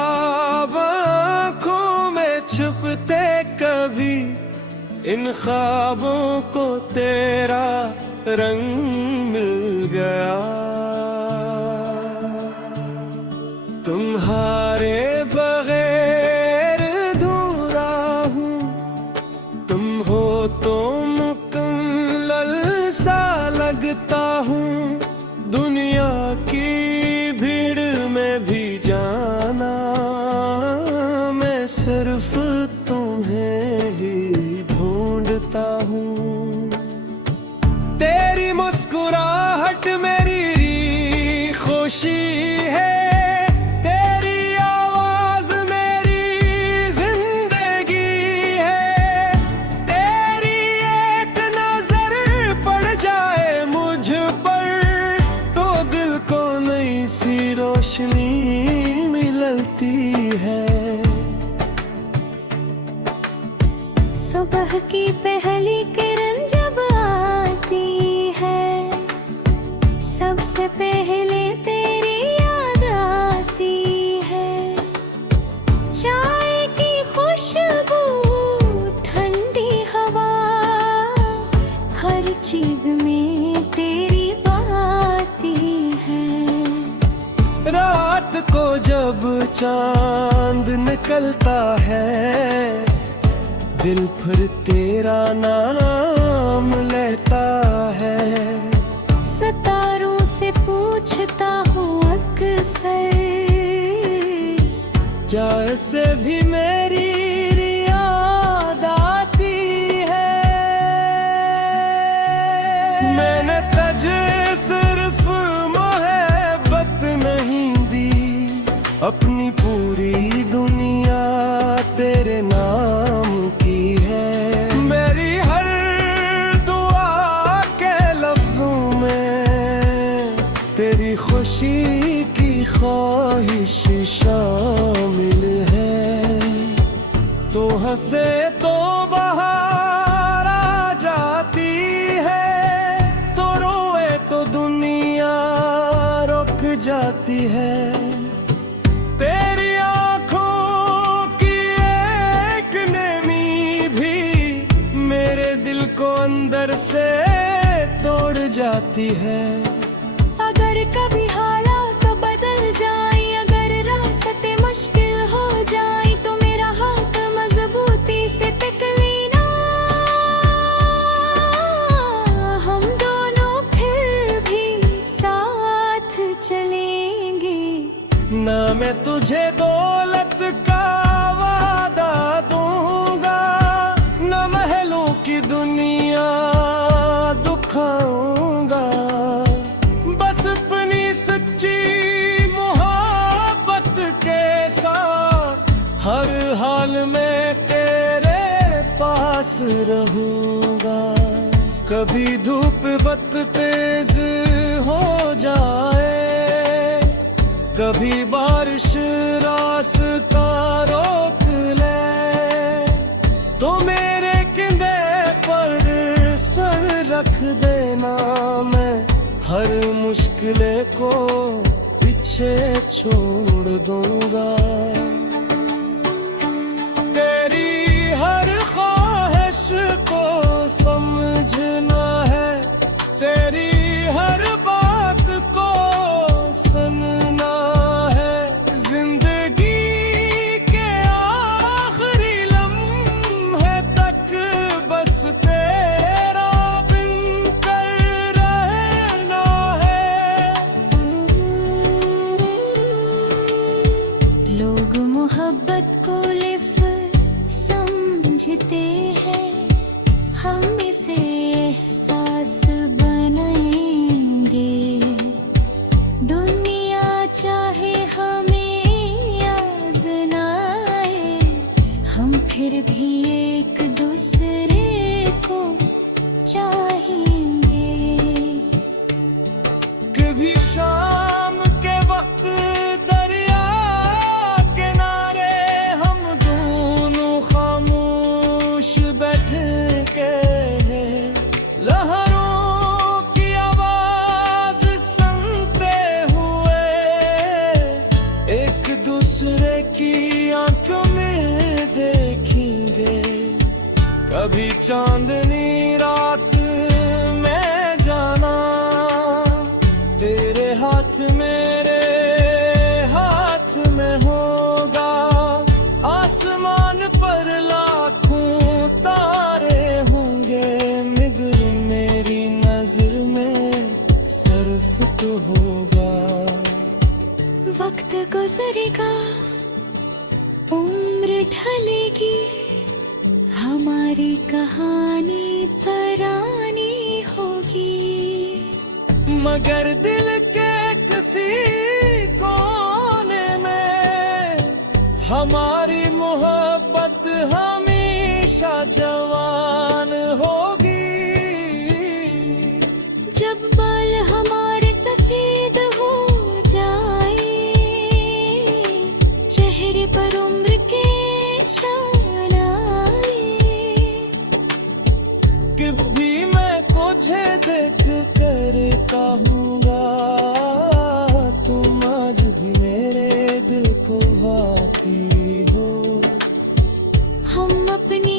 ख्वाब आँखों में छुपते कभी, इन ख्वाबों को तेरा रंग मिल गया। तुम्हारे बगैर अधूरा हूँ, तुम हो तो मुकम्मल सा लगता हूँ। दुनिया की भीड़ में भी जाना, मैं सिर्फ तुम्हें ही ढूंढता हूँ। तेरी मुस्कुराहट मेरी खुशी है, रोशनी मिलती है। सुबह की पहली किरण जब आती है, सबसे पहले तेरी याद आती है। चाय की खुशबू, ठंडी हवा, हर चीज में तेरी बाती है। रात को जब चांद निकलता है, दिल फिर तेरा नाम लेता है। सितारों से पूछता हूँ अक्सर, क्या ऐसे भी मेरी याद आती है। मैंने तुझे सिर्फ मोहब्बत नहीं दी, अपनी पूरी दुनिया तेरे नाम की है। मेरी हर दुआ के लफ्जों में तेरी खुशी की ख्वाहिश शामिल है। तो हंसे तो बहार आ जाती है, तो रोए तो दुनिया रुक जाती है। तेरी आंखों की एक नेमी भी मेरे दिल को अंदर से तोड़ जाती है। अगर कभी हालात बदल जाए, अगर रास्ते मुश्किल हो जाए, तो मेरा हाथ मजबूती से पकड़ लेना। हम दोनों फिर भी साथ चलेंगे। ना मैं तुझे दौलत का वादा दूंगा, न महलों की दुनिया दुखाऊंगा। बस अपनी सच्ची मोहब्बत के साथ हर हाल में तेरे पास रहूंगा। कभी धूप बहुत तेज हो जाए, कभी बारिश रास्ता रोक ले, तो मेरे कंधे पर सर रख देना। मैं हर मुश्किलें को पीछे छोड़ दूंगा। तेरी हर ख्वाहिश को समझना है, तेरी हर बात को सुनना है। जिंदगी के आखिरी लम्हे तक बस तेरा बिन कर रहना है। लोग मोहब्बत को लिफ समझते हैं, हम इसे एहसास बनाएंगे। दुनिया चाहे हमें आजमाए, हम फिर भी एक दूसरे को चाहेंगे। कभी शाम के वक्त दरिया किनारे हम दोनों खामोश बैठे के हैं। लहरों की आवाज सुनते हुए एक दूसरे की आंखों में देखेंगे, कभी चांदनी रात में जाना, तेरे हाथ मेरे हाथ में होगा, आसमान पर लाखों तारे होंगे, मगर मेरी नजर में सिर्फ तू होगा। वक्त गुजरेगा, उम्र ढलेगी, हमारी कहानी पुरानी होगी, मगर दिल के किसी कोने में हमारी मोहब्बत हमेशा जवान होगी। जब बाल हमारे सफेद हो जाए, चेहरे पर उम्र के निशान आए, कभी मैं तुझे देख कर कहूँगा, तुम आज भी मेरे दिल को भाती हो। हम अपनी